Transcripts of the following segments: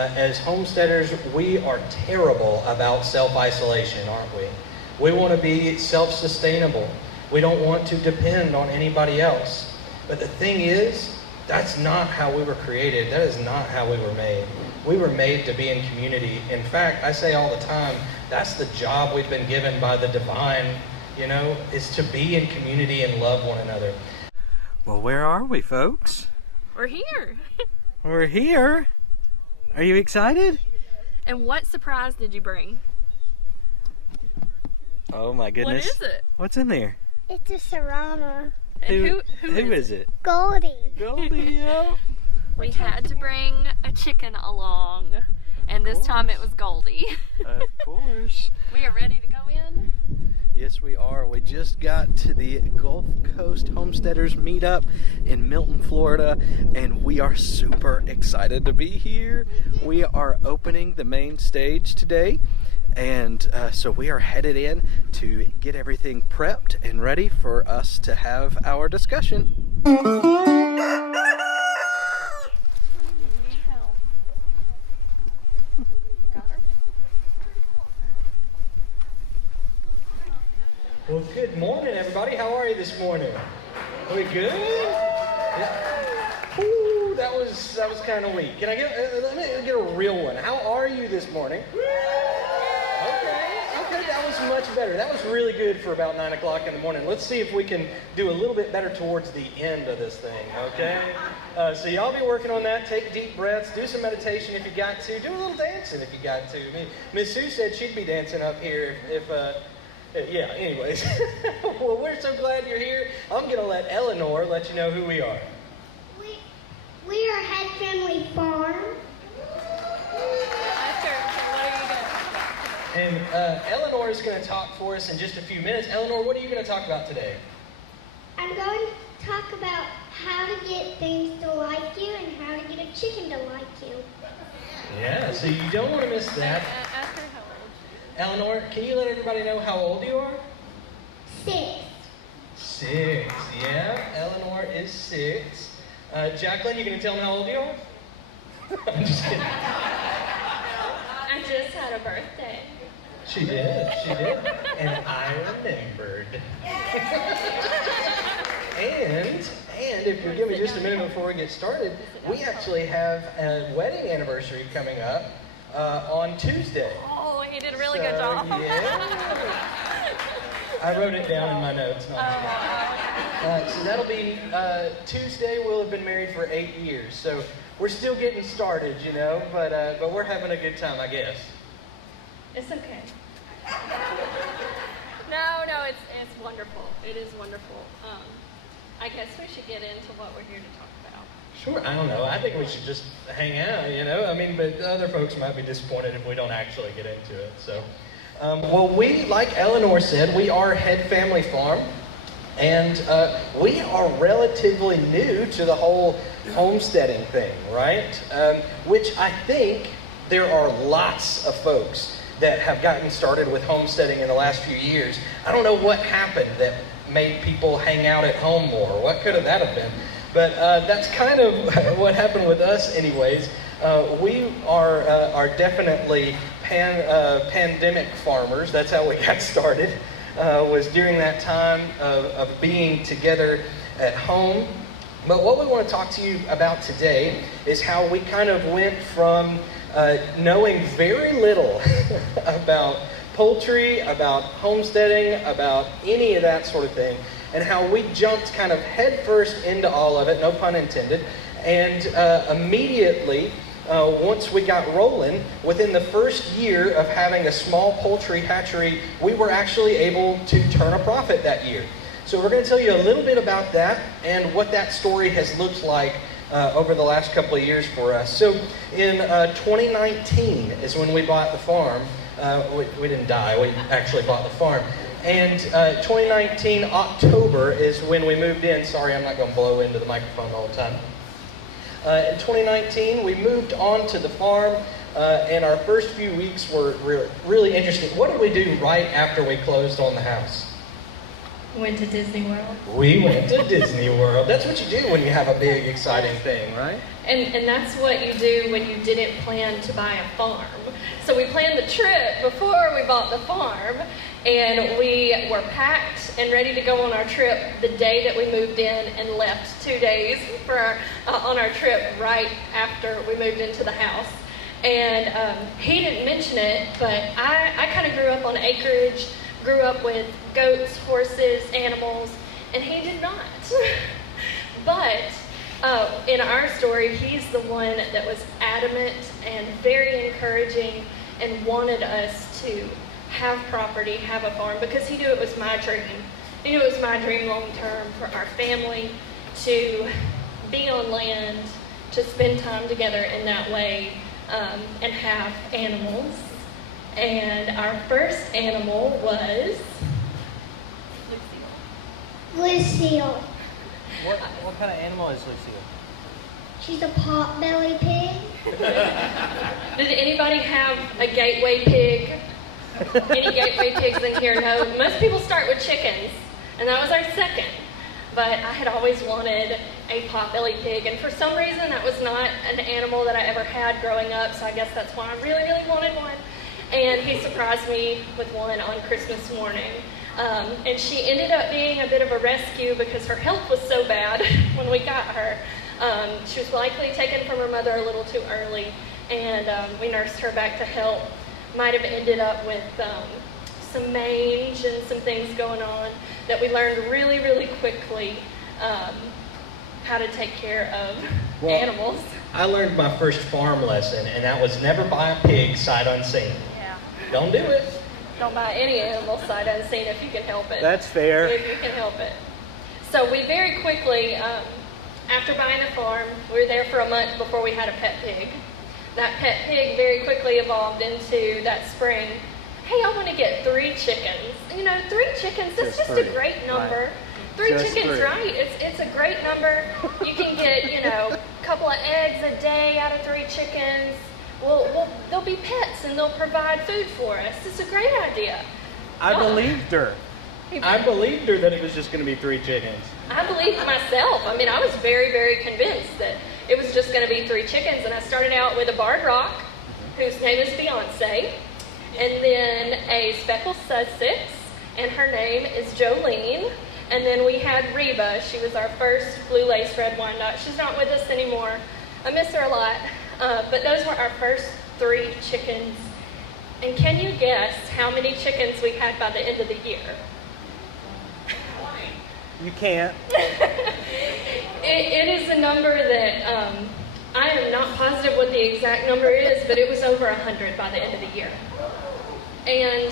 As homesteaders, we are terrible about self-isolation, aren't we? We want to be self-sustainable. We don't want to depend on anybody else. But the thing is, that's not how we were created. That is not how we were made. We were made to be in community. In fact, I say all the time, that's the job we've been given by the divine, is to be in community and love one another. Well, where are we, folks? We're here. We're here. Are you excited? And what surprise did you bring? Oh my goodness. What is it? What's in there? It's a serrano. And who is it? Goldie. Goldie, yeah. We had to bring a chicken along, and this time it was Goldie. Of course. We are ready to go in? Yes, we are. We just got to the Gulf Coast Homesteaders meetup in Milton, Florida, and we are super excited to be here. We are opening the main stage today, and so we are headed in to get everything prepped and ready for us to have our discussion. Well, good morning, everybody. How are you this morning? Are we good? Yeah. Ooh, that was kind of weak. Can I let me get a real one? How are you this morning? Okay, that was much better. That was really good for about 9 o'clock in the morning. Let's see if we can do a little bit better towards the end of this thing, okay? So y'all be working on that. Take deep breaths. Do some meditation if you got to. Do a little dancing if you got to. Miss Sue said she'd be dancing up here if yeah, anyways. Well, we're so glad you're here. I'm going to let Eleanor let you know who we are. We are Head Family Farm. And Eleanor is going to talk for us in just a few minutes. Eleanor, what are you going to talk about today? I'm going to talk about how to get things to like you and how to get a chicken to like you. Yeah, so you don't want to miss that. Ask her how old. Eleanor, can you let everybody know how old you are? 6. 6, yeah. Eleanor is 6. Jaclyn, you going to tell them how old you are? I'm just kidding. I just had a birthday. She did. And I remembered. And if you give me just a minute before we get started, we actually have a wedding anniversary coming up on Tuesday. Oh, he did a really good job. Yeah. I wrote it down in my notes. So that'll be Tuesday. We'll have been married for 8 years. So we're still getting started, but we're having a good time, I guess. It's okay. No, it's wonderful. It is wonderful. I guess we should get into what we're here to talk about. Sure, I don't know. I think we should just hang out, but other folks might be disappointed if we don't actually get into it. So, well, we, like Eleanor said, we are Head Family Farm, and we are relatively new to the whole homesteading thing, right? Which I think there are lots of folks that have gotten started with homesteading in the last few years. I don't know what happened that made people hang out at home more. What could that have been? But that's kind of what happened with us anyways. We are definitely pandemic farmers. That's how we got started, was during that time of being together at home. But what we want to talk to you about today is how we kind of went from knowing very little about poultry, about homesteading, about any of that sort of thing, and how we jumped kind of headfirst into all of it, no pun intended, and immediately, once we got rolling, within the first year of having a small poultry hatchery, we were actually able to turn a profit that year. So we're going to tell you a little bit about that and what that story has looked like over the last couple of years for us. So in 2019 is when we bought the farm. We didn't die, we actually bought the farm. And 2019 October is when we moved in. Sorry, I'm not going to blow into the microphone all the time. In 2019, we moved on to the farm, and our first few weeks were really interesting. What did we do right after we closed on the house? Went to Disney World. We went to Disney World. That's what you do when you have a big, exciting thing, right? And that's what you do when you didn't plan to buy a farm. So we planned the trip before we bought the farm, and we were packed and ready to go on our trip the day that we moved in, and left 2 days for on our trip right after we moved into the house. And he didn't mention it, but I kind of grew up on acreage, grew up with goats, horses, animals, and he did not. But in our story, he's the one that was adamant and very encouraging and wanted us to have property, have a farm, because he knew it was my dream. He knew it was my dream long term for our family to be on land, to spend time together in that way, and have animals. And our first animal was Lucille. What kind of animal is Lucille? She's a pot-belly pig. Did anybody have a gateway pig? Any gateway pigs in here? No. Most people start with chickens, and that was our second. But I had always wanted a pot-belly pig, and for some reason that was not an animal that I ever had growing up, so I guess that's why I really, really wanted one. And he surprised me with one on Christmas morning. And she ended up being a bit of a rescue because her health was so bad when we got her. She was likely taken from her mother a little too early, and we nursed her back to health. Might have ended up with some mange and some things going on that we learned really, really quickly how to take care of animals. I learned my first farm lesson, and that was never buy a pig sight unseen. Yeah. Don't do it. Don't buy any animal sight unseen if you can help it. That's fair. If you can help it. So we very quickly, after buying the farm, we were there for a month before we had a pet pig. That pet pig very quickly evolved into that spring, hey, I want to get 3 chickens. You know, 3 chickens, that's just a great number. Right. 3 Just chickens, 3. right? It's a great number. You can get, you know, a couple of eggs a day out of 3 chickens. Well, they'll be pets and they'll provide food for us. It's a great idea. I believed her. I believed her that it was just going to be 3 chickens. I believed myself. I mean, I was very, very convinced that it was just going to be 3 chickens. And I started out with a barred rock, whose name is Beyonce, and then a speckled Sussex, and her name is Jaclyn. And then we had Reba. She was our first blue lace red Wyandotte. She's not with us anymore. I miss her a lot. But those were our first 3 chickens. And can you guess how many chickens we had by the end of the year? You can't. It is a number that I am not positive what the exact number is, but it was over 100 by the end of the year. And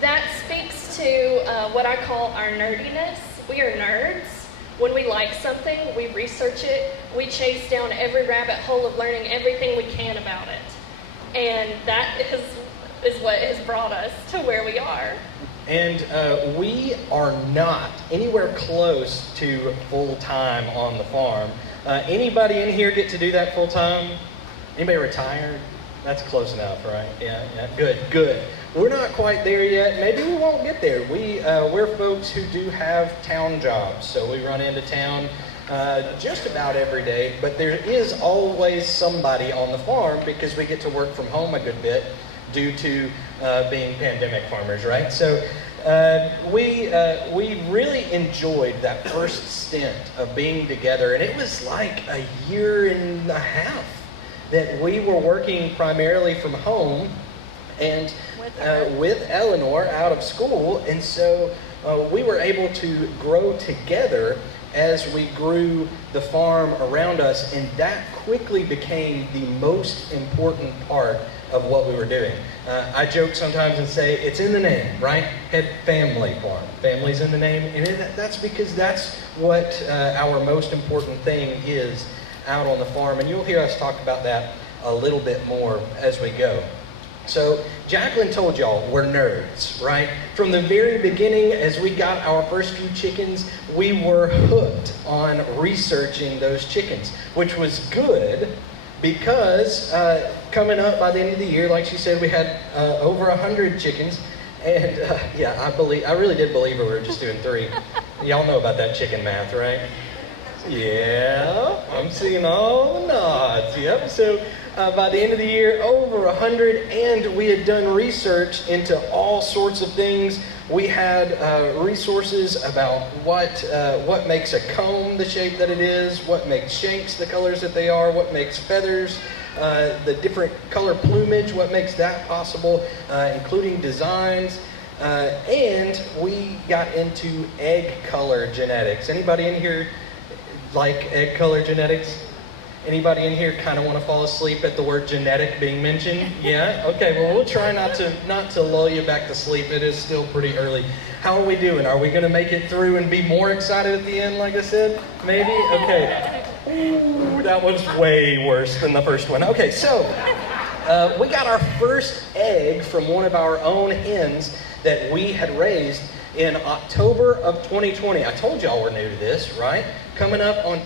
that speaks to what I call our nerdiness. We are nerds. When we like something, we research it. We chase down every rabbit hole of learning everything we can about it. And that is what has brought us to where we are. And we are not anywhere close to full-time on the farm. Anybody in here get to do that full-time? Anybody retired? That's close enough, right? Yeah, good. We're not quite there yet. Maybe we won't get there. We're folks who do have town jobs, so we run into town just about every day, but there is always somebody on the farm because we get to work from home a good bit due to being pandemic farmers, right? So we really enjoyed that first stint of being together, and it was like a year and a half that we were working primarily from home and with Eleanor out of school, and so we were able to grow together as we grew the farm around us, and that quickly became the most important part of what we were doing. I joke sometimes and say, it's in the name, right? Head family farm. Family's in the name, and that's because that's what our most important thing is out on the farm, and you'll hear us talk about that a little bit more as we go. So Jaclyn told y'all we're nerds, right? From the very beginning, as we got our first few chickens, we were hooked on researching those chickens, which was good because coming up by the end of the year, like she said, we had over 100 chickens. And yeah, I really did believe we were just doing 3. Y'all know about that chicken math, right? Yeah, I'm seeing all the nods. Yep. So by the end of the year, over 100, and we had done research into all sorts of things. We had resources about what makes a comb the shape that it is, what makes shanks the colors that they are, what makes feathers, the different color plumage, what makes that possible, including designs. And we got into egg color genetics. Anybody in here like egg color genetics? Anybody in here kind of want to fall asleep at the word genetic being mentioned? Yeah? Okay, well, we'll try not to lull you back to sleep. It is still pretty early. How are we doing? Are we going to make it through and be more excited at the end, like I said? Maybe? Okay. Ooh, that was way worse than the first one. Okay, so we got our first egg from one of our own hens that we had raised in October of 2020. I told y'all we're new to this, right? Coming up on,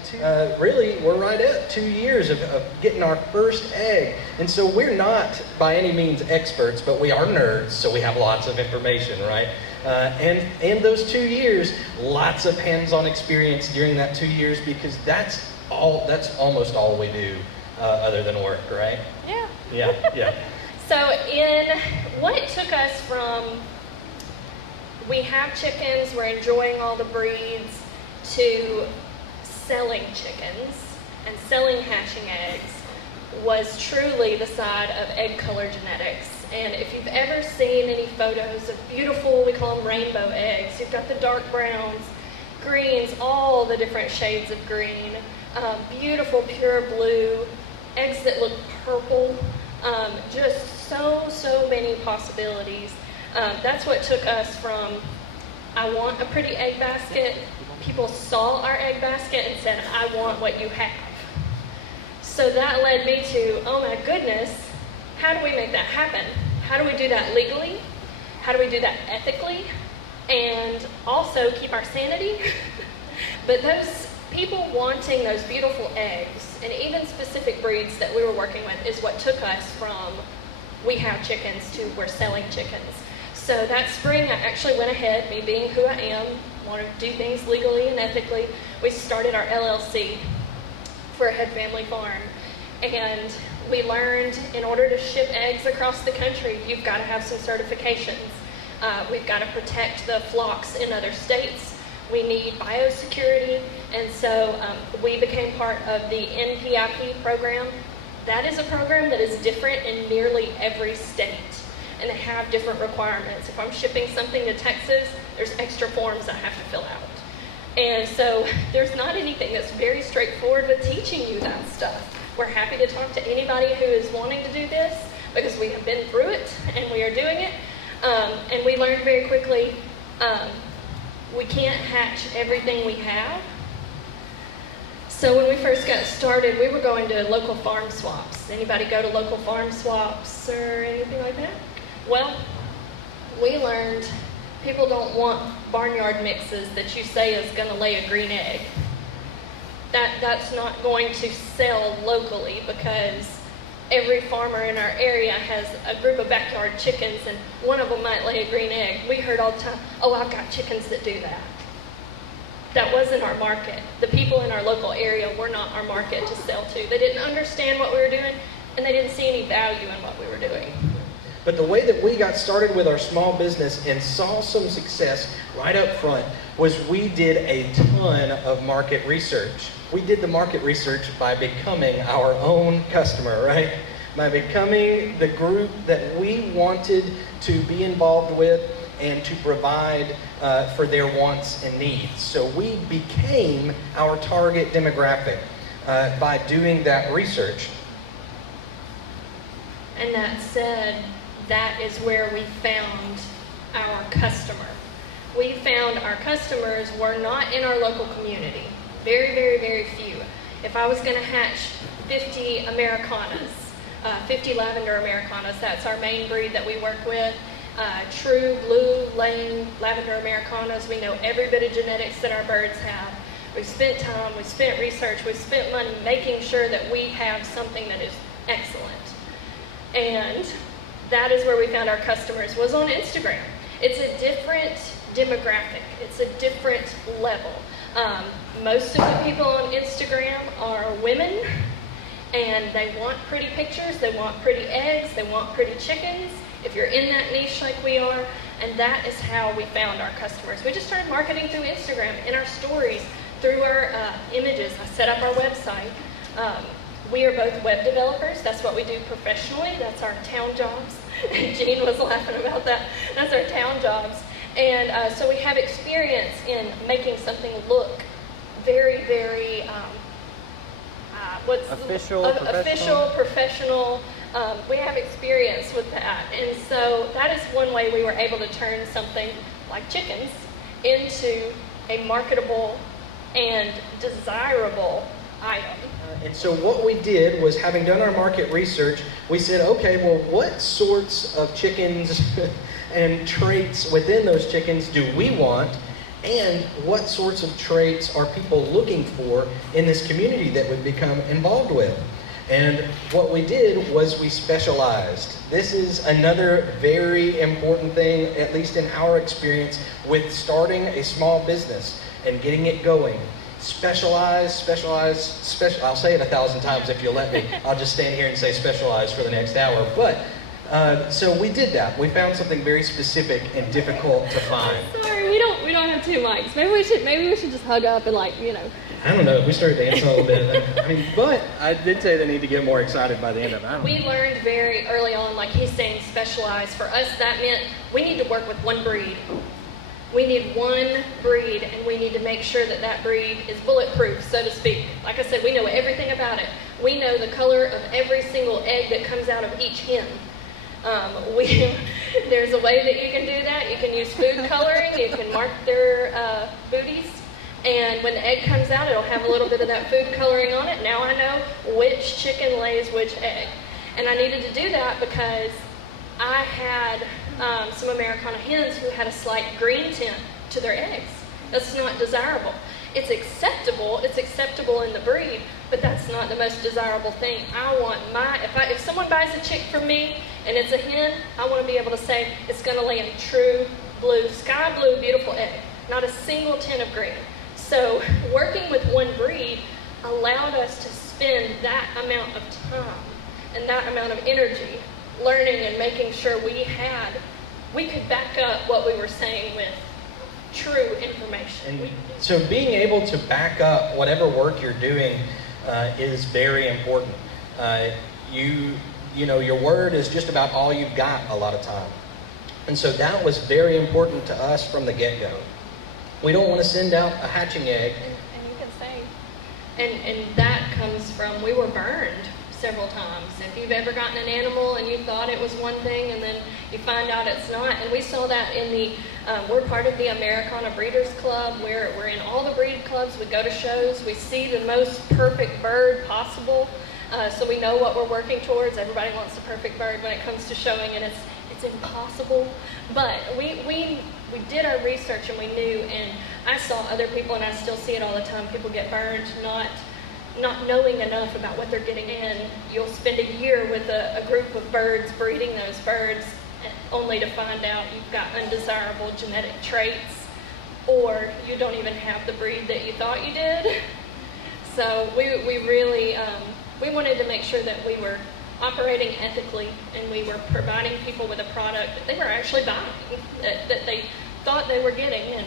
really, we're right at 2 years of getting our first egg. And so we're not by any means experts, but we are nerds, so we have lots of information, right? And in those 2 years, lots of hands-on experience during that 2 years, because that's almost all we do other than work, right? Yeah. Yeah. So in what it took us from, we have chickens, we're enjoying all the breeds, to selling chickens and selling hatching eggs was truly the side of egg color genetics. And if you've ever seen any photos of beautiful, we call them rainbow eggs, you've got the dark browns, greens, all the different shades of green, beautiful pure blue, eggs that look purple, just so many possibilities. That's what took us from, I want a pretty egg basket. People saw our egg basket and said, I want what you have. So that led me to, oh my goodness, how do we make that happen? How do we do that legally? How do we do that ethically? And also keep our sanity? But those people wanting those beautiful eggs, and even specific breeds that we were working with, is what took us from we have chickens to we're selling chickens. So that spring, I actually went ahead, me being who I am, wanted to do things legally and ethically. We started our LLC for a head family farm. And we learned in order to ship eggs across the country, you've got to have some certifications. We've got to protect the flocks in other states. We need biosecurity. And so we became part of the NPIP program. That is a program that is different in nearly every state. And they have different requirements. If I'm shipping something to Texas, there's extra forms I have to fill out. And so there's not anything that's very straightforward with teaching you that stuff. We're happy to talk to anybody who is wanting to do this because we have been through it and we are doing it. And we learned very quickly we can't hatch everything we have. So when we first got started, we were going to local farm swaps. Anybody go to local farm swaps or anything like that? Well, we learned people don't want barnyard mixes that you say is going to lay a green egg. That's not going to sell locally because every farmer in our area has a group of backyard chickens and one of them might lay a green egg. We heard all the time, oh, I've got chickens that do that. That wasn't our market. The people in our local area were not our market to sell to. They didn't understand what we were doing and they didn't see any value in what we were doing. But the way that we got started with our small business and saw some success right up front was we did a ton of market research. We did the market research by becoming our own customer, right? By becoming the group that we wanted to be involved with and to provide for their wants and needs. So we became our target demographic by doing that research. And that said, that is where we found our customer. We found our customers were not in our local community. Very, very, very few. If I was going to hatch 50 Americanas, 50 lavender Americanas, that's our main breed that we work with. True blue lane lavender Americanas. We know every bit of genetics that our birds have. We've spent time, we've spent research, we've spent money making sure that we have something that is excellent. And that is where we found our customers, was on Instagram. It's a different demographic. It's a different level. Most of the people on Instagram are women, and they want pretty pictures, they want pretty eggs, they want pretty chickens. If you're in that niche like we are, and that is how we found our customers. We just started marketing through Instagram, in our stories, through our images. I set up our website. We are both web developers. That's what we do professionally. That's our town jobs. Jean was laughing about that. That's our town jobs. And so we have experience in making something look very, very official, professional. We have experience with that. And so that is one way we were able to turn something like chickens into a marketable and desirable item. And so what we did was, having done our market research, we said, okay, well, what sorts of chickens and traits within those chickens do we want? And what sorts of traits are people looking for in this community that we've become involved with? And what we did was we specialized. This is another very important thing, at least in our experience, with starting a small business and getting it going. Specialize. I'll say it 1,000 times if you'll let me. I'll just stand here and say specialize for the next hour. But so we did that. We found something very specific and difficult to find. Sorry, we don't have 2 mics. Maybe we should just hug up and I don't know. We started dancing a little bit. But I did say they need to get more excited by the end of it. We learned very early on, like he's saying, specialize. For us, that meant we need to work with one breed. We need one breed, and we need to make sure that that breed is bulletproof, so to speak. Like I said, we know everything about it. We know the color of every single egg that comes out of each hen. There's a way that you can do that. You can use food coloring. You can mark their booties. And when the egg comes out, it'll have a little bit of that food coloring on it. Now I know which chicken lays which egg. And I needed to do that because I had some Americana hens who had a slight green tint to their eggs. That's not desirable. It's acceptable in the breed, but that's not the most desirable thing. I want if someone buys a chick from me and it's a hen, I want to be able to say it's going to lay a true blue, sky blue, beautiful egg, not a single tint of green. So working with one breed allowed us to spend that amount of time and that amount of energy learning and making sure we could back up what we were saying with true information. And so being able to back up whatever work you're doing is very important. You know, your word is just about all you've got a lot of time. And so that was very important to us from the get-go. We don't want to send out a hatching egg. And you can say, and that comes from, we were burned several times. If you've ever gotten an animal and you thought it was one thing and then you find out it's not, and we saw that in the, we're part of the Americana Breeders Club, where we're in all the breed clubs, we go to shows, we see the most perfect bird possible, so we know what we're working towards. Everybody wants the perfect bird when it comes to showing, and it's impossible, but we did our research and we knew, and I saw other people, and I still see it all the time, people get burned not knowing enough about what they're getting in. You'll spend a year with a group of birds, breeding those birds, only to find out you've got undesirable genetic traits, or you don't even have the breed that you thought you did. So we really, we wanted to make sure that we were operating ethically and we were providing people with a product that they were actually buying, that they thought they were getting, and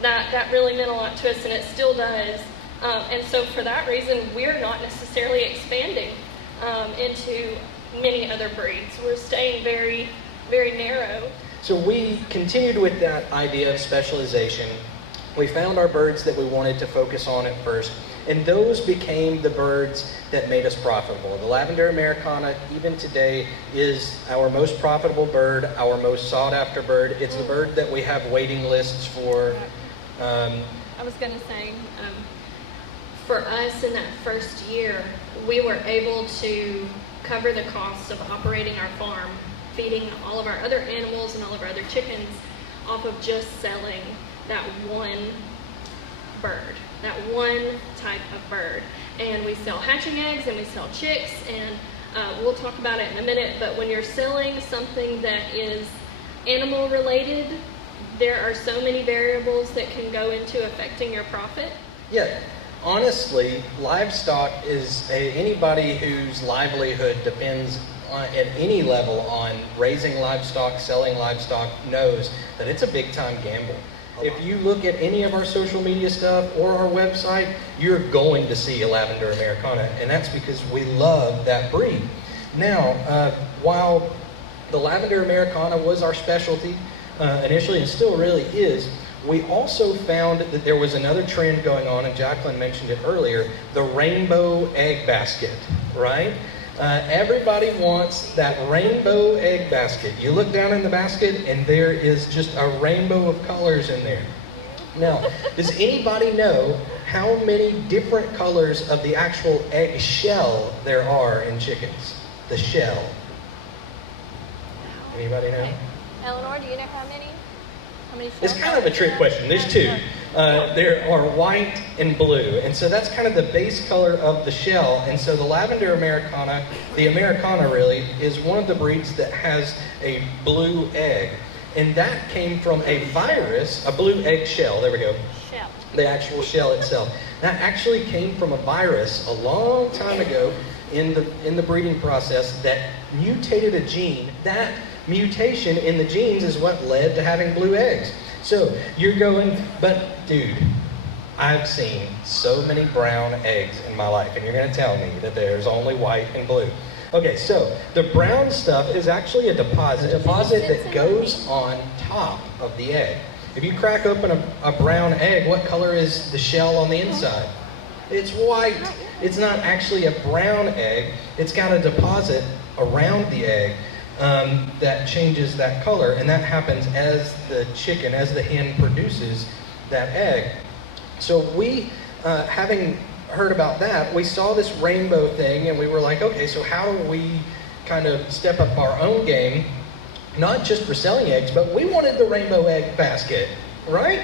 that really meant a lot to us, and it still does. And so for that reason, we're not necessarily expanding into many other breeds. We're staying very, very narrow. So we continued with that idea of specialization. We found our birds that we wanted to focus on at first, and those became the birds that made us profitable. The Lavender Americana, even today, is our most profitable bird, our most sought-after bird. It's the bird that we have waiting lists for. I was going to say, for us in that first year, we were able to cover the costs of operating our farm, feeding all of our other animals and all of our other chickens off of just selling that one bird, that one type of bird. And we sell hatching eggs and we sell chicks, and we'll talk about it in a minute, but when you're selling something that is animal related, there are so many variables that can go into affecting your profit. Yeah, honestly, livestock is anybody whose livelihood depends at any level on raising livestock, selling livestock, knows that it's a big time gamble. If you look at any of our social media stuff or our website, you're going to see a Lavender Americana, and that's because we love that breed. Now, while the Lavender Americana was our specialty initially, and still really is, we also found that there was another trend going on, and Jaclyn mentioned it earlier, the rainbow egg basket, right? Everybody wants that rainbow egg basket. You look down in the basket and there is just a rainbow of colors in there. Now, does anybody know how many different colors of the actual egg shell there are in chickens? The shell. Anybody know? Eleanor, do you know how many? It's kind of a trick question. There's two. There are white and blue, and so that's kind of the base color of the shell. And so the Lavender Americana, the Americana really, is one of the breeds that has a blue egg. And that came from a virus, a blue egg shell, there we go. Shell. The actual shell itself. That actually came from a virus a long time ago in the breeding process that mutated a gene. That mutation in the genes is what led to having blue eggs. So you're going, but dude, I've seen so many brown eggs in my life, and you're going to tell me that there's only white and blue. Okay, so the brown stuff is actually a deposit that goes on top of the egg. If you crack open a brown egg, what color is the shell on the inside? It's white. It's not actually a brown egg. It's got a deposit around the egg that changes that color, and that happens as the chicken, as the hen produces that egg. So we, having heard about that, we saw this rainbow thing, and we were like, okay, so how do we kind of step up our own game, not just for selling eggs, but we wanted the rainbow egg basket, right?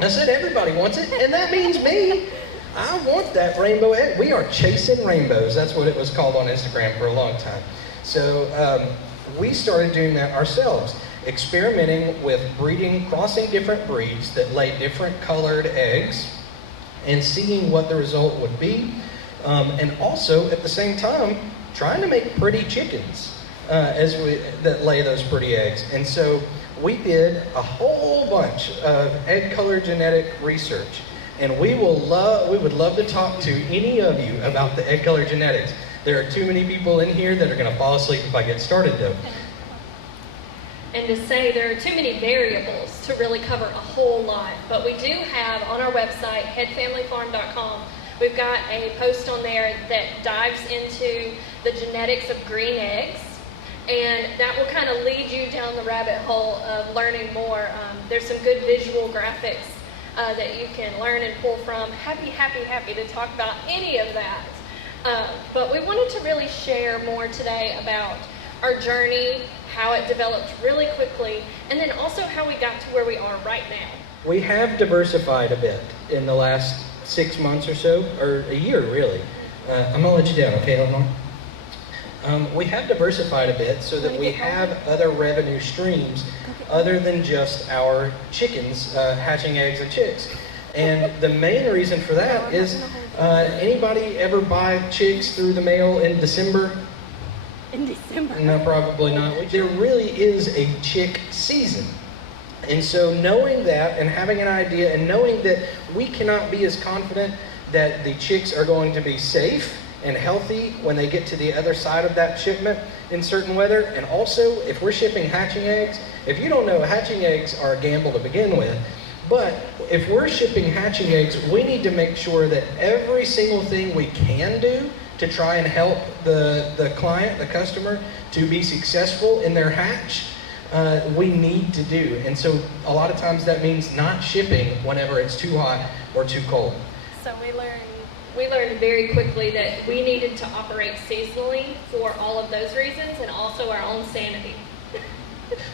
I said everybody wants it, and that means me. I want that rainbow egg. We are chasing rainbows. That's what it was called on Instagram for a long time. So we started doing that ourselves, experimenting with breeding, crossing different breeds that lay different colored eggs, and seeing what the result would be, and also at the same time trying to make pretty chickens that lay those pretty eggs. And so we did a whole bunch of egg color genetic research, and we would love to talk to any of you about the egg color genetics. There are too many people in here that are going to fall asleep if I get started, though. And to say there are too many variables to really cover a whole lot. But we do have on our website, headfamilyfarm.com, we've got a post on there that dives into the genetics of green eggs. And that will kind of lead you down the rabbit hole of learning more. There's some good visual graphics that you can learn and pull from. Happy to talk about any of that. But we wanted to really share more today about our journey, how it developed really quickly, and then also how we got to where we are right now. We have diversified a bit in the last 6 months or so, or a year really. I'm gonna let you down, okay, Eleanor? We have diversified a bit so that we have other revenue streams other than just our chickens hatching eggs and chicks. And the main reason for that is, anybody ever buy chicks through the mail in December? In December? No, probably not. There really is a chick season. And so knowing that and having an idea and knowing that we cannot be as confident that the chicks are going to be safe and healthy when they get to the other side of that shipment in certain weather. And also, if we're shipping hatching eggs, if you don't know, hatching eggs are a gamble to begin with. But if we're shipping hatching eggs, we need to make sure that every single thing we can do to try and help the client, the customer, to be successful in their hatch, we need to do. And so a lot of times that means not shipping whenever it's too hot or too cold. So we learned very quickly that we needed to operate seasonally for all of those reasons and also our own sanity.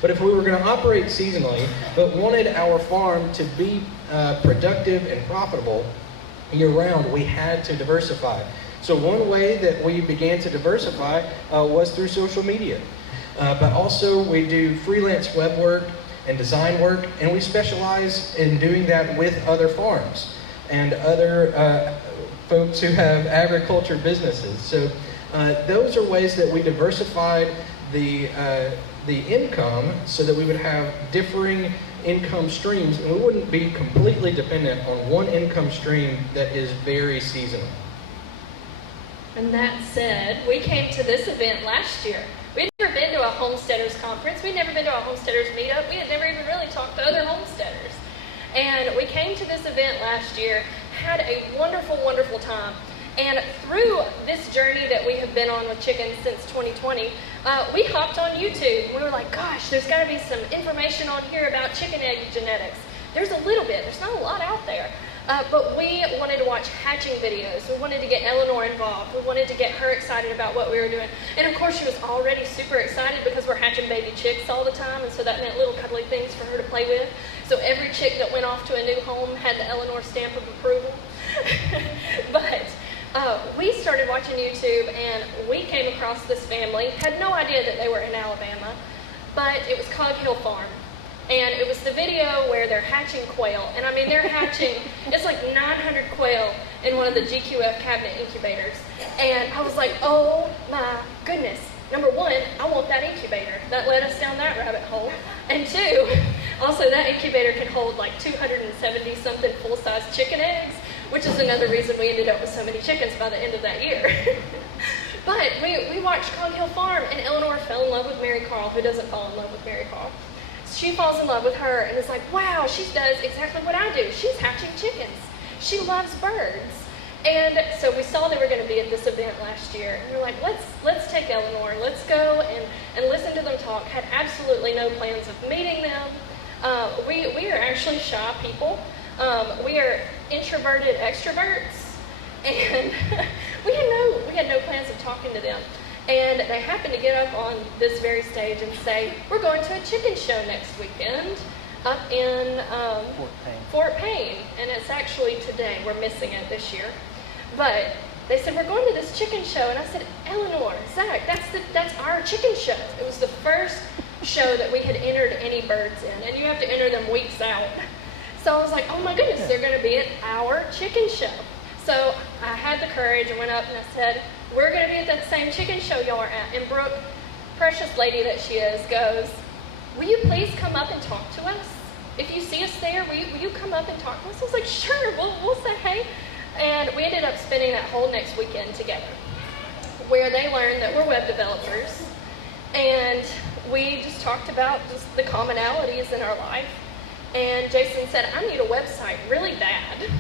But if we were going to operate seasonally, but wanted our farm to be productive and profitable year-round, we had to diversify. So one way that we began to diversify was through social media. But also we do freelance web work and design work, and we specialize in doing that with other farms and other folks who have agriculture businesses. So those are ways that we diversified the income so that we would have differing income streams, and we wouldn't be completely dependent on one income stream that is very seasonal. And that said, we came to this event last year. We'd never been to a Homesteaders conference. We'd never been to a Homesteaders meetup. We had never even really talked to other homesteaders. And we came to this event last year, had a wonderful, wonderful time. And through this journey that we have been on with chickens since 2020, we hopped on YouTube. We were like, gosh, there's got to be some information on here about chicken egg genetics. There's a little bit. There's not a lot out there. But we wanted to watch hatching videos. We wanted to get Eleanor involved. We wanted to get her excited about what we were doing. And of course, she was already super excited because we're hatching baby chicks all the time, and so that meant little cuddly things for her to play with. So every chick that went off to a new home had the Eleanor stamp of approval. But we started watching YouTube, and we came across this family. Had no idea that they were in Alabama, but it was Cog Hill Farm. And it was the video where they're hatching quail. And I mean, they're hatching, it's like 900 quail in one of the GQF cabinet incubators. And I was like, oh my goodness. Number one, I want that incubator. That led us down that rabbit hole. And two, also that incubator can hold like 270 something full-size chicken eggs, which is another reason we ended up with so many chickens by the end of that year. But we watched Cog Hill Farm, and Eleanor fell in love with Mary Carl, who doesn't fall in love with Mary Carl. She falls in love with her and is like, wow, she does exactly what I do. She's hatching chickens. She loves birds. And so we saw they were going to be at this event last year. And we were like, let's take Eleanor. Let's go and listen to them talk. Had absolutely no plans of meeting them. We are actually shy people. We are introverted extroverts. And we had no plans of talking to them. And they happened to get up on this very stage and say, we're going to a chicken show next weekend up in Fort Payne. And it's actually today. We're missing it this year. But they said, we're going to this chicken show. And I said, Eleanor, Zach, that's our chicken show. It was the first show that we had entered any birds in. And you have to enter them weeks out. So I was like, oh my goodness, they're going to be at our chicken show. So I had the courage and went up and I said, we're going to be at that same chicken show y'all are at. And Brooke, precious lady that she is, goes, will you please come up and talk to us? If you see us there, will you come up and talk to us? I was like, sure, we'll say hey. And we ended up spending that whole next weekend together, where they learned that we're web developers. And we just talked about just the commonalities in our life. And Jason said, I need a website really bad.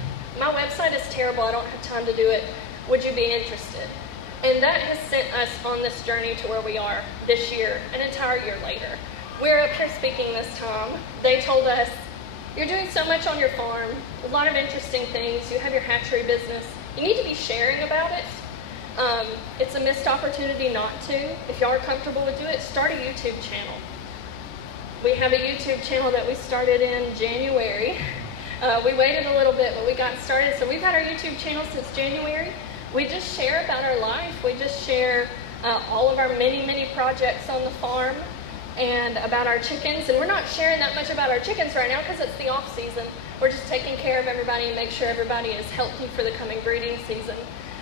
My website is terrible. I don't have time to do it. Would you be interested? And that has sent us on this journey to where we are this year, an entire year later. We're up here speaking this time. They told us, you're doing so much on your farm, a lot of interesting things. You have your hatchery business. You need to be sharing about it. It's a missed opportunity not to. If y'all are comfortable with it, start a YouTube channel. We have a YouTube channel that we started in January. We waited a little bit, but we got started. So we've had our YouTube channel since January. We just share about our life. We just share all of our many, many projects on the farm and about our chickens. And we're not sharing that much about our chickens right now because it's the off season. We're just taking care of everybody and make sure everybody is healthy for the coming breeding season.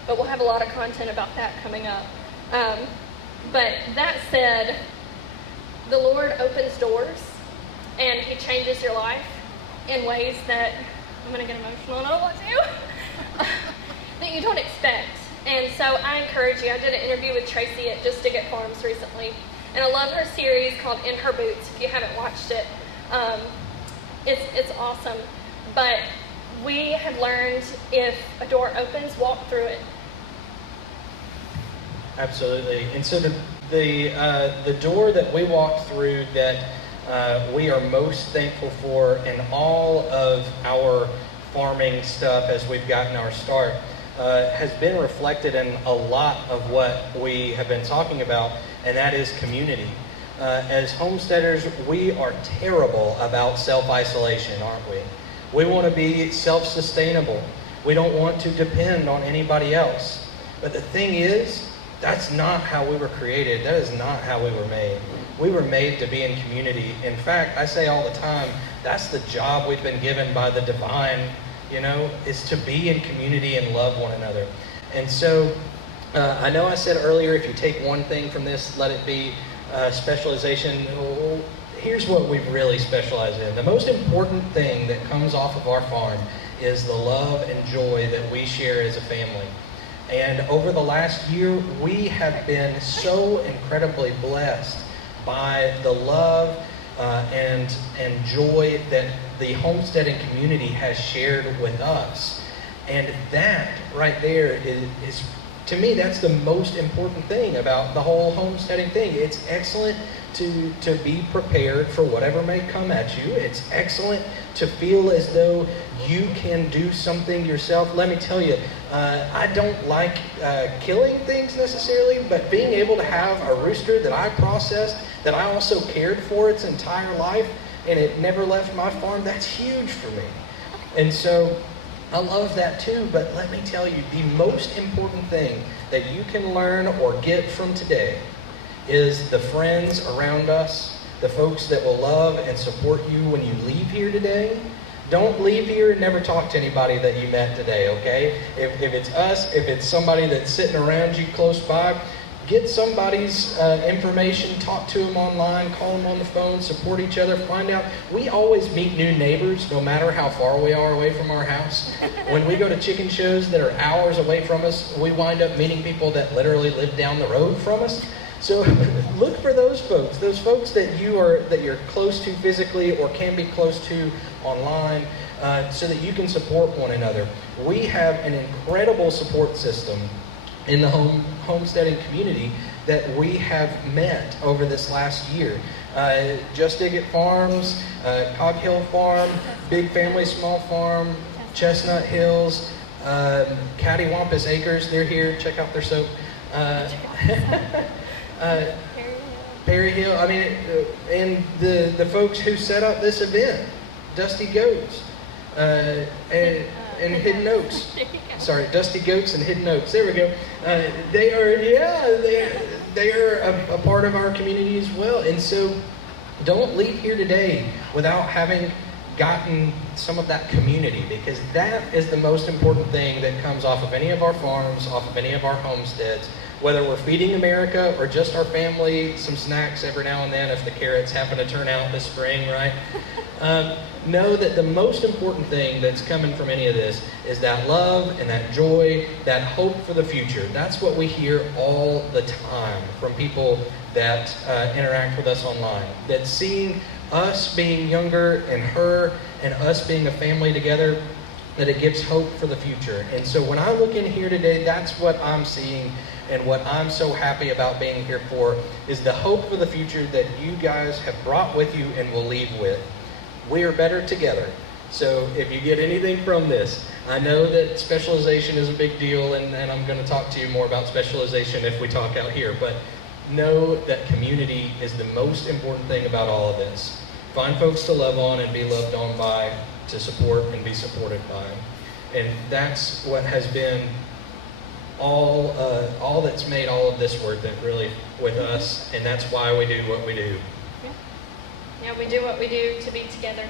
But we'll have a lot of content about that coming up. But that said, the Lord opens doors and He changes your life in ways that, I'm going to get emotional, I don't want to, that you don't expect. And so I encourage you. I did an interview with Tracy at Just Dig It Farms recently, and I love her series called In Her Boots. If you haven't watched it, it's awesome. But we have learned if a door opens, walk through it. Absolutely. And so the door that we walk through that we are most thankful for in all of our farming stuff as we've gotten our start has been reflected in a lot of what we have been talking about, and that is community. As homesteaders, we are terrible about self-isolation, aren't we? We want to be self-sustainable. We don't want to depend on anybody else. But the thing is, that's not how we were created. That is not how we were made. We were made to be in community. In fact, I say all the time, that's the job we've been given by the divine, is to be in community and love one another. And so, I know I said earlier, if you take one thing from this, let it be specialization. Here's what we really specialize in. The most important thing that comes off of our farm is the love and joy that we share as a family. And over the last year, we have been so incredibly blessed by the love and joy that the homesteading community has shared with us. And that right there is to me, that's the most important thing about the whole homesteading thing. It's excellent to be prepared for whatever may come at you. It's excellent to feel as though you can do something yourself. Let me tell you, I don't like killing things necessarily, but being able to have a rooster that I processed, that I also cared for its entire life, and it never left my farm, that's huge for me. And so I love that too, but let me tell you, the most important thing that you can learn or get from today is the friends around us, the folks that will love and support you when you leave here today. Don't leave here and never talk to anybody that you met today, okay? If it's us, if it's somebody that's sitting around you close by, get somebody's information, talk to them online, call them on the phone, support each other, find out. We always meet new neighbors no matter how far we are away from our house. When we go to chicken shows that are hours away from us, we wind up meeting people that literally live down the road from us. So look for those folks that you're close to physically or can be close to online, so that you can support one another. We have an incredible support system in the homesteading community that we have met over this last year. Just Dig It Farms, Cog Hill Farm, Big Family Small Farm, Chestnut Hills, Cattywampus Acres, they're here, check out their soap. Perry Hill, and the folks who set up this event, Dusty Goats, and Hidden Oaks. Sorry, Dusty Goats and Hidden Oaks. There we go. They are a part of our community as well. And so don't leave here today without having gotten some of that community, because that is the most important thing that comes off of any of our farms, off of any of our homesteads. Whether we're feeding America or just our family some snacks every now and then if the carrots happen to turn out this spring, right? Know that the most important thing that's coming from any of this is that love and that joy, that hope for the future. That's what we hear all the time from people that interact with us online. That seeing us being younger and her and us being a family together, that it gives hope for the future. And so when I look in here today, that's what I'm seeing, and what I'm so happy about being here for is the hope for the future that you guys have brought with you and will leave with. We are better together. So if you get anything from this, I know that specialization is a big deal, and I'm going to talk to you more about specialization if we talk out here, but know that community is the most important thing about all of this. Find folks to love on and be loved on by, to support and be supported by. And that's what has been all that's made all of this worth it, really, with us, and that's why we do what we do. Yeah, we do what we do to be together.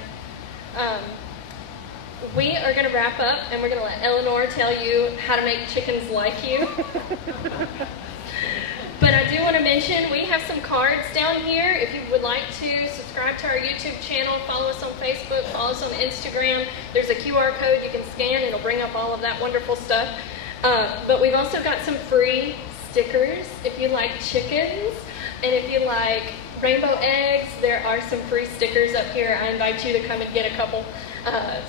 We are going to wrap up, and we're going to let Eleanor tell you how to make chickens like you. But I do want to mention, we have some cards down here. If you would like to subscribe to our YouTube channel, follow us on Facebook, follow us on Instagram, there's a QR code you can scan. It'll bring up all of that wonderful stuff. But we've also got some free stickers if you like chickens. And if you like rainbow eggs, there are some free stickers up here. I invite you to come and get a couple.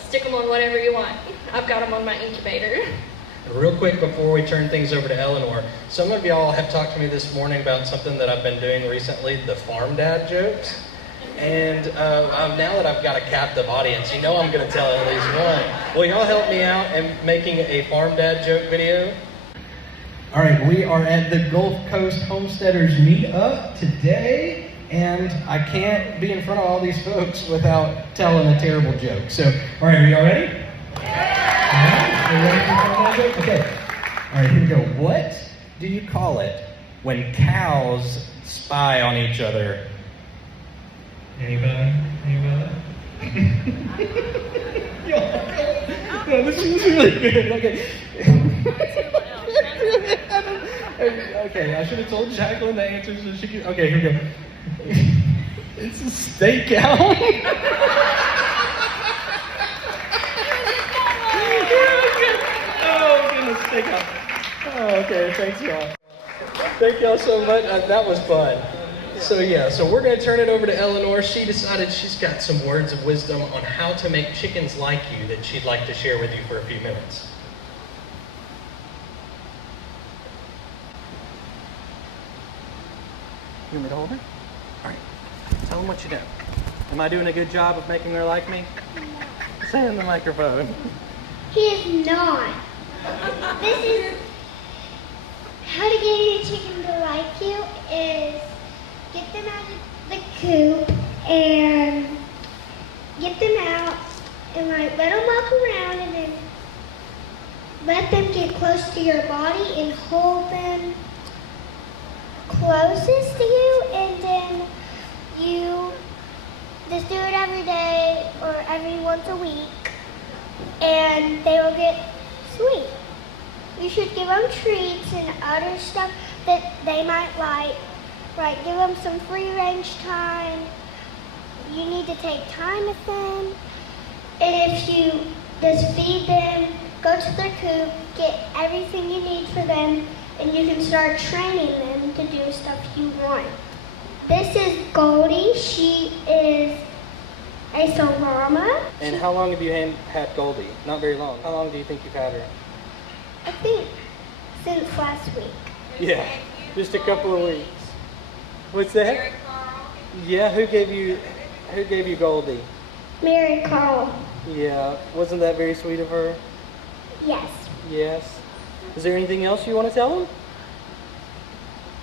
Stick them on whatever you want. I've got them on my incubator. Real quick before we turn things over to Eleanor, some of y'all have talked to me this morning about something that I've been doing recently, the farm dad jokes. And now that I've got a captive audience, you know I'm going to tell at least one. Will y'all help me out in making a farm dad joke video? All right, we are at the Gulf Coast Homesteaders meetup today, and I can't be in front of all these folks without telling a terrible joke. So, all right, are y'all ready? All right, ready for farm dad joke? Okay. All right, here we go. What do you call it when cows spy on each other Anybody? Anybody? No, this is really good. Okay. Okay, I should have told Jaclyn the answer so she could. Okay, here we go. It's a stakeout. Oh, goodness, stakeout. Oh, okay, thanks, y'all. Thank y'all so much. That was fun. So we're going to turn it over to Eleanor. She decided she's got some words of wisdom on how to make chickens like you that she'd like to share with you for a few minutes. You want me to hold her? All right. Tell them what you do. Am I doing a good job of making her like me? Say in the microphone. He is not. This is how to get a chicken to like you is get them out of the coop and get them out and like let them walk around and then let them get close to your body and hold them closest to you, and then you just do it every day or every once a week and they will get sweet. You should give them treats and other stuff that they might like give them some free range time. You need to take time with them, and if you just feed them, go to their coop, get everything you need for them, and you can start training them to do stuff you want. This is Goldie. She is a Salama. And how long have you had Goldie? Not very long. How long do you think you've had her? I think since last week. Yeah, just a couple of weeks. What's that? Yeah, who gave you Goldie? Mary Carl. Yeah, wasn't that very sweet of her? Yes. Yes. Is there anything else you want to tell them?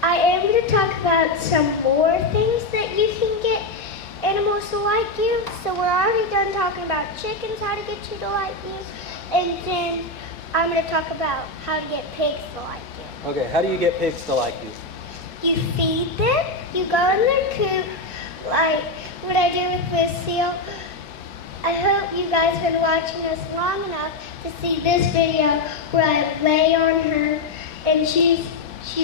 I am going to talk about some more things that you can get animals to like you. So we're already done talking about chickens, how to get you to like you, and then I'm going to talk about how to get pigs to like you. Okay, how do you get pigs to like you? You feed them, you go in their coop, like what I do with Lucille. I hope you guys have been watching us long enough to see this video where I lay on her and she's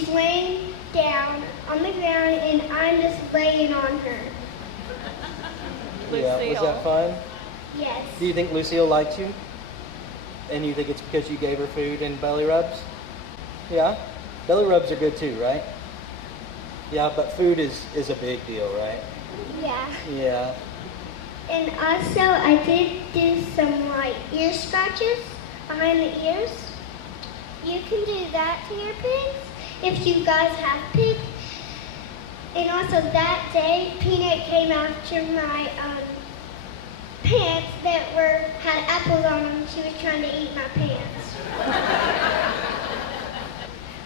laying down on the ground and I'm just laying on her. Yeah, was that fun? Yes. Do you think Lucille likes you? And you think it's because you gave her food and belly rubs? Yeah? Belly rubs are good too, right? Yeah, but food is a big deal, right? Yeah. Yeah. And also I did do some like ear scratches behind the ears. You can do that to your pigs if you guys have pigs. And also that day, Peanut came after my pants that had apples on them. She was trying to eat my pants.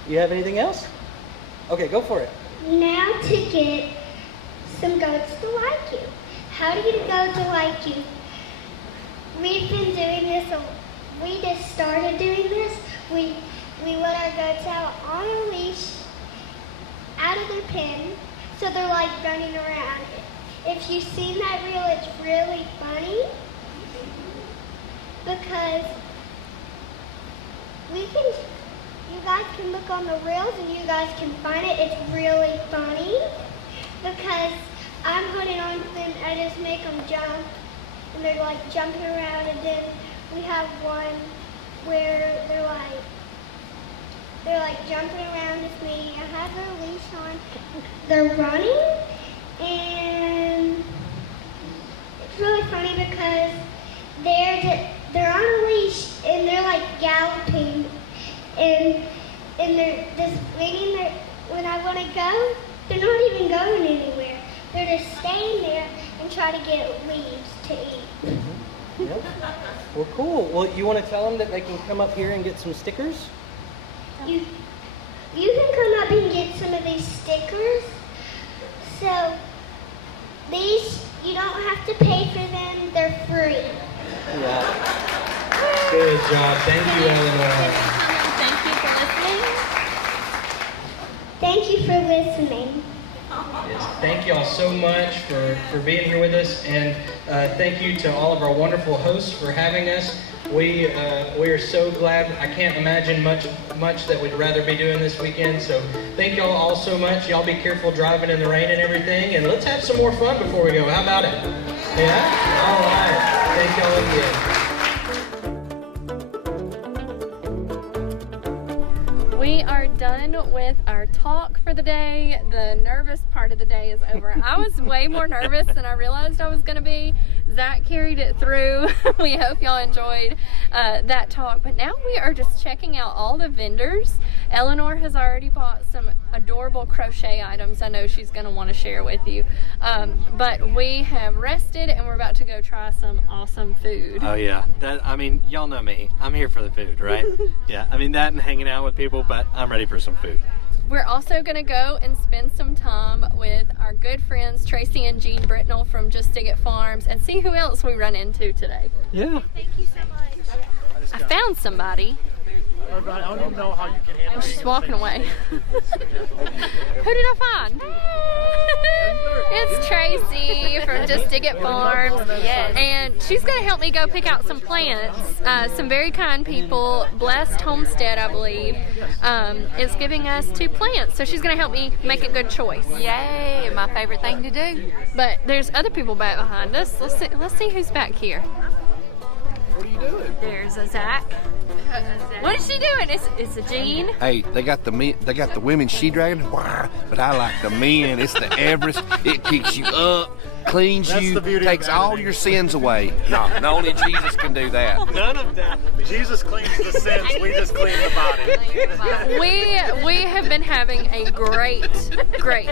You have anything else? Okay, go for it. Now to get some goats to like you. How to get a goat to like you? We've been doing this. We just started doing this. We let our goats out on a leash, out of their pen, so they're like running around. If you've seen that reel, it's really funny because you guys can look on the reels and you guys can find it. It's really funny because I'm holding on to them. I just make them jump and they're like jumping around, and then we have one where they're like jumping around with me. I have their leash on. They're running, and it's really funny because they're on a leash and they're like galloping, and they're just waiting there. When I want to go, they're not even going anywhere. They're just staying there and try to get leaves to eat. Yep. Well, cool. Well, you want to tell them that they can come up here and get some stickers? You can come up and get some of these stickers. So these, you don't have to pay for them. They're free. Yeah. Good job. Thank you, Eleanor. Thank you for listening. Thank you for listening. is thank y'all so much for being here with us, and thank you to all of our wonderful hosts for having us. We are so glad. I can't imagine much that we'd rather be doing this weekend. So thank y'all all so much. Y'all be careful driving in the rain and everything, and let's have some more fun before we go. How about it? Yeah? All right. Thank y'all again. We are done with our talk for the day. The nervous part of the day is over. I was way more nervous than I realized I was going to be. Zach carried it through. We hope y'all enjoyed that talk. But now we are just checking out all the vendors. Eleanor has already bought some adorable crochet items I know she's going to want to share with you. But we have rested and we're about to go try some awesome food. Oh yeah, y'all know me. I'm here for the food, right? Yeah, that and hanging out with people, but I'm ready for some food. We're also going to go and spend some time with our good friends Tracy and Jean Britnell from Just Dig It Farms and see who else we run into today. Yeah. Thank you so much. I found somebody. I don't even know how you can handle Oh, she's walking away. Who did I find? It's Tracy from Just Dig It Farms. Yes. And she's going to help me go pick out some plants. Some very kind people, Blessed Homestead, I believe, is giving us 2 plants. So she's going to help me make a good choice. Yay, my favorite thing to do. But there's other people back behind us. Let's see who's back here. What are you doing? There's a Zach. What is she doing? It's a Jean. Hey, they got the women she-dragon, but I like the men. It's the Everest. It kicks you up, cleans That's you, the beauty takes of all your sins away. No, only Jesus can do that. None of that. Jesus cleans the sins. We just clean the body. We have been having a great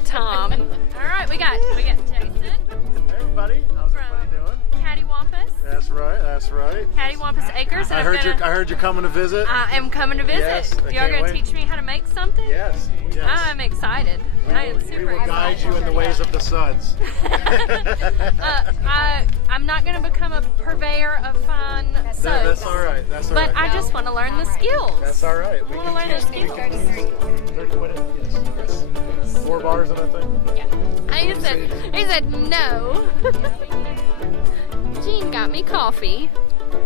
time. All right, we got Jason. Hey everybody, how's everybody doing? Cattywampus. That's right. Cattywampus Acres. And I heard you're coming to visit. I am coming to visit. Yes, I You're can't going to wait. teach me how to make something? Yes. I'm excited. I am We super will guide excited. you in the ways of the suds. I'm not going to become a purveyor of fine soaps. That's all right. But I just want to learn the skills. That's all right. I want to learn the skills. Yes. 4 bars and a thing. He said no. Jean got me coffee.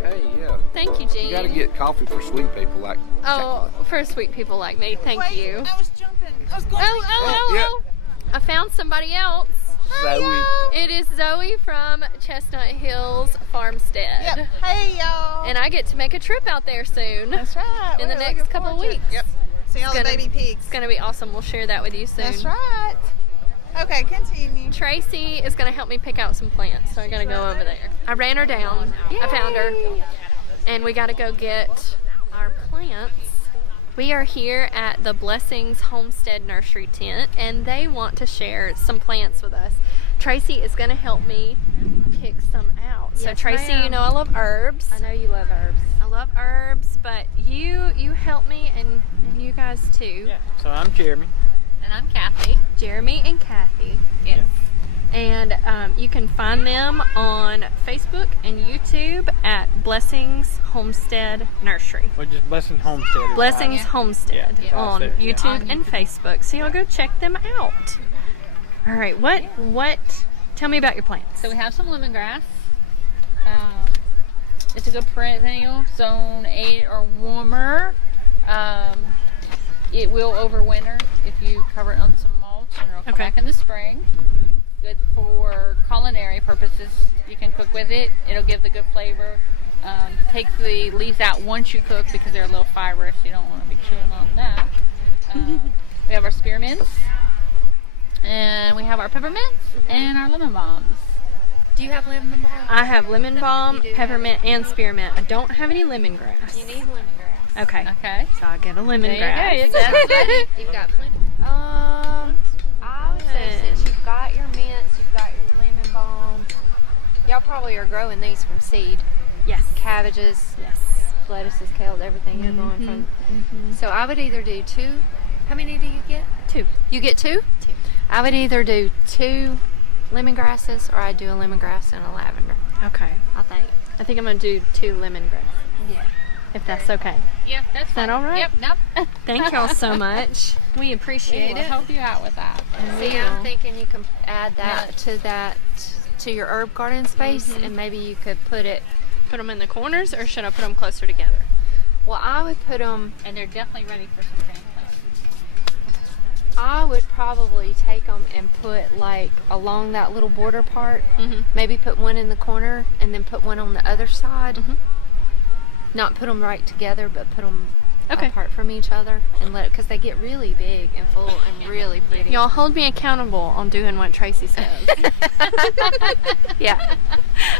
Hey, yeah. Thank you, Jean. You gotta get coffee for sweet people like Oh, for sweet people like me. Thank you. I was jumping. I was going Oh. I found somebody else. Zoe. It is Zoe from Chestnut Hills Farmstead. Yep. Hey, y'all. And I get to make a trip out there soon. That's right. In the We're next looking couple of forward to it. weeks. Yep. See all the gonna- baby pigs. It's going to be awesome. We'll share that with you soon. That's right. Okay, continue. Tracy is going to help me pick out some plants, so I'm going to go over there. I ran her down. I found her. And we got to go get our plants. We are here at the Blessings Homestead Nursery tent, and they want to share some plants with us. Tracy is going to help me pick some out. So Yes, Tracy, ma'am. you know I love herbs. I know you love herbs. I love herbs, but you help me, and you guys too. Yeah. So I'm Jeremy. And I'm Kathy. Jeremy and Kathy. Yes. And you can find them on Facebook and YouTube at Blessings Homestead Nursery. We're just Blessings Homestead. Blessings Homestead Yeah. on There. YouTube and Facebook. So y'all go check them out. All right, what? Tell me about your plants. So we have some lemongrass. It's a good perennial, zone 8 or warmer. It will overwinter if you cover it on some mulch, and it'll come Okay. back in the spring. Good for culinary purposes. You can cook with it. It'll give the good flavor. Take the leaves out once you cook because they're a little fibrous. You don't want to be chewing on that. We have our spearmints, and we have our peppermints and our lemon balms. Do you have lemon balm? I have lemon balm, peppermint, and spearmint. I don't have any lemongrass. You need lemongrass. Okay. Okay. So I'll get a There you go. lemongrass. That's plenty. You've got plenty. I would say since you've got your mints, you've got your lemon balm, y'all probably are growing these from seed. Yes. Cabbages, Yes. lettuces, kales, everything you're going from. So I would either do 2. How many do you get? 2. You get 2? 2. I would either do 2 lemongrasses or I'd do a lemongrass and a lavender. Okay. I think. I think I'm gonna do 2 lemongrass. Yeah. if that's okay. Yeah, that's Is that all right? Yep, nope. Thank y'all so much. We We appreciate will it. help you out with that. See, I'm thinking you can add that to your herb garden space, and maybe you could put it. Put them in the corners, or should I put them closer together? Well, I would put them. And they're definitely ready for some transplant. I would probably take them and put like along that little border part. Mhm. Maybe put one in the corner and then put one on the other side. Mhm. Not put them right together, but put them Okay. apart from each other, and because they get really big and full and really pretty. Y'all hold me accountable on doing what Tracy says. Yeah.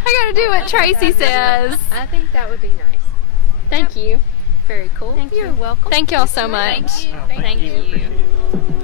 I gotta do what Tracy says. I think that would be nice. Thank you. Very cool. Thank You're you. welcome. Thank y'all so much. Thank you. Thank you. Appreciate it.